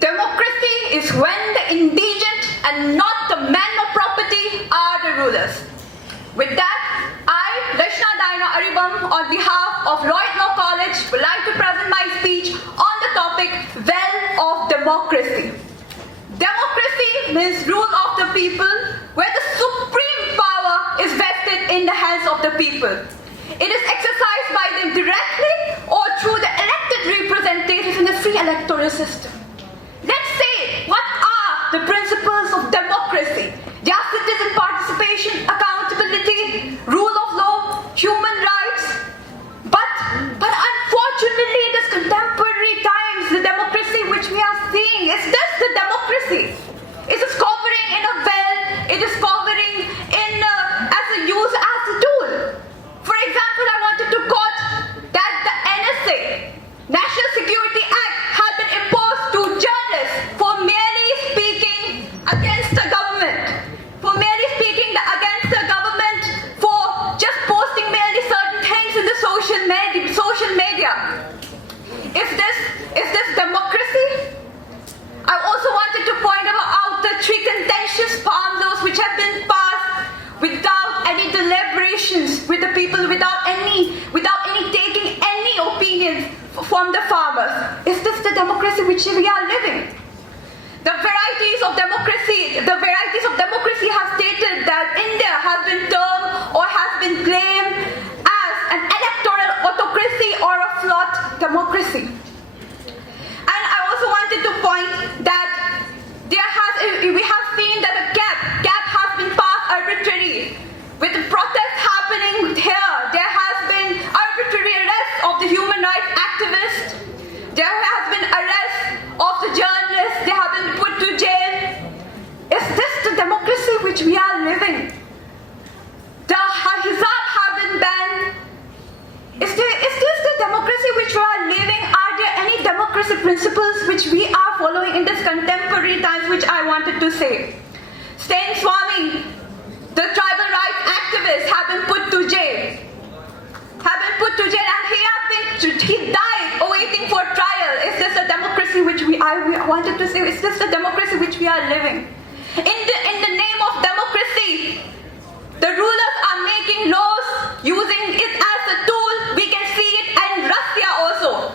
Democracy is when the indigent and not the men of property are the rulers. With that, I, Leisna Aribam, on behalf of Lloyd Law College, would like to present my speech on the topic, well of democracy. Democracy means rule of the people, where the supreme power is vested in the hands of the people. It is exercised by them directly or through the elected representatives in the free electoral system. Let's say, what are the principles of democracy? They are citizen participation, accountability, rule of law, human rights. But unfortunately, in this contemporary times, the democracy which we are seeing, is this the democracy? It is covering in a well, it is covering in as a use as a tool. For example, I wanted to quote that the NSA, National Security Act, has been imposed to journalists for merely speaking against the government, for merely speaking against the government, for just posting merely certain things in the social media. Is this democracy? I also wanted to point out the three contentious farm laws which have been passed without any deliberations with the people, without any taking any opinions from the farmers. Is this the democracy which we are living? The varieties of democracy have stated that India has been termed or has been claimed as an electoral autocracy or a flawed democracy. And I also wanted to point that we have seen that a cap has been passed arbitrarily. With the protests happening here, there has been arbitrary arrest of the human rights activists. There has been arrest of the journalists. They have been put to jail. Is this the democracy which we are living? The hijab have been banned. Is this the democracy which we are living? Are there any democracy principles which we are following in this contemporary times, which I wanted to say? Stan Swami, the tribal rights activists, have been put to jail. And he died awaiting for trial. Is this a democracy which I wanted to say? Is this the democracy which we are living? In the name of democracy, the rulers are making laws using it as a tool. We can see it in Russia also.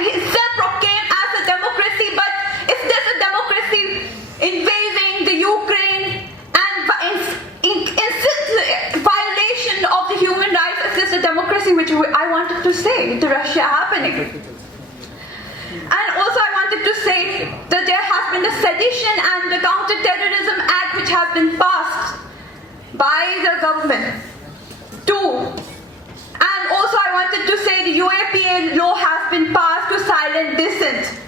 Itself proclaimed as a democracy, but is this a democracy invading the Ukraine and in violation of the human rights? Is this a democracy which I wanted to say, the Russia happening? And also I wanted to say that there has been the Sedition and the Counter-Terrorism Act which has been passed by the government too. And also I wanted to say the UAPA law has been passed to silence dissent.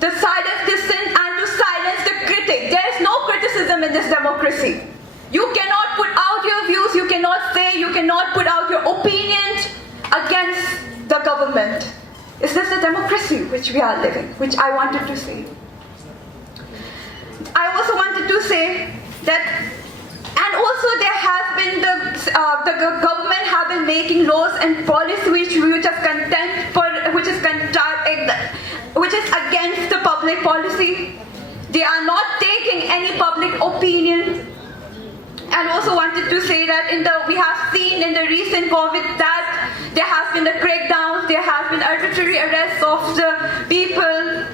To silence dissent and to silence the critic. There is no criticism in this democracy. You cannot put out your views, you cannot put out your opinions against the government. Is this the democracy which we are living, which I wanted to say? I also wanted to say that, and also there has been the government have been making laws and policies which is against the public policy. They are not taking any public opinion. And also wanted to say that we have seen in the recent COVID that there has been the crackdowns, there has been arbitrary arrests of the people.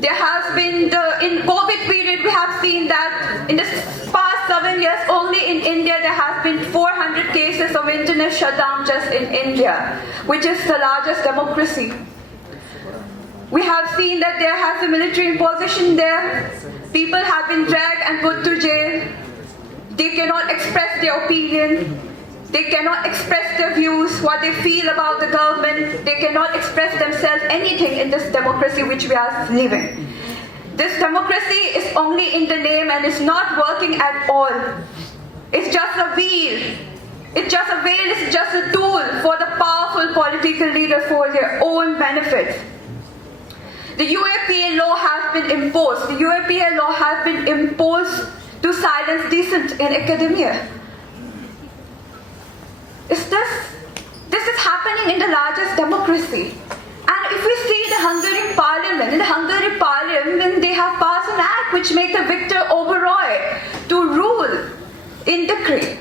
There has been in COVID period, we have seen that in the past 7 years, only in India, there has been 400 cases of internet shutdown just in India, which is the largest democracy. We have seen that there has been military imposition there. People have been dragged and put to jail. They cannot express their opinion. They cannot express their views, what they feel about the government. They cannot express themselves anything in this democracy which we are living. This democracy is only in the name and is not working at all. It's just a wheel. It's just a tool for the powerful political leaders for their own benefits. The UAPA law has been imposed. The UAPA law has been imposed to silence dissent in academia. This is happening in the largest democracy. And see the Hungarian parliament. In the Hungarian parliament, they have passed an act which makes the Viktor Oberoi to rule in decree.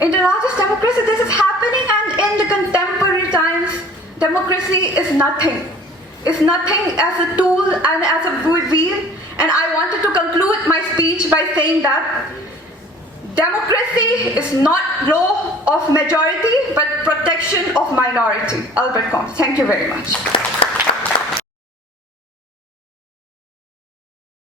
In the largest democracy, this is happening, and in the contemporary times, democracy is nothing. It's nothing as a tool and as a wheel. And I wanted to conclude my speech by saying that democracy is not law of majority, but protection of minority. Albert Comte. Thank you very much.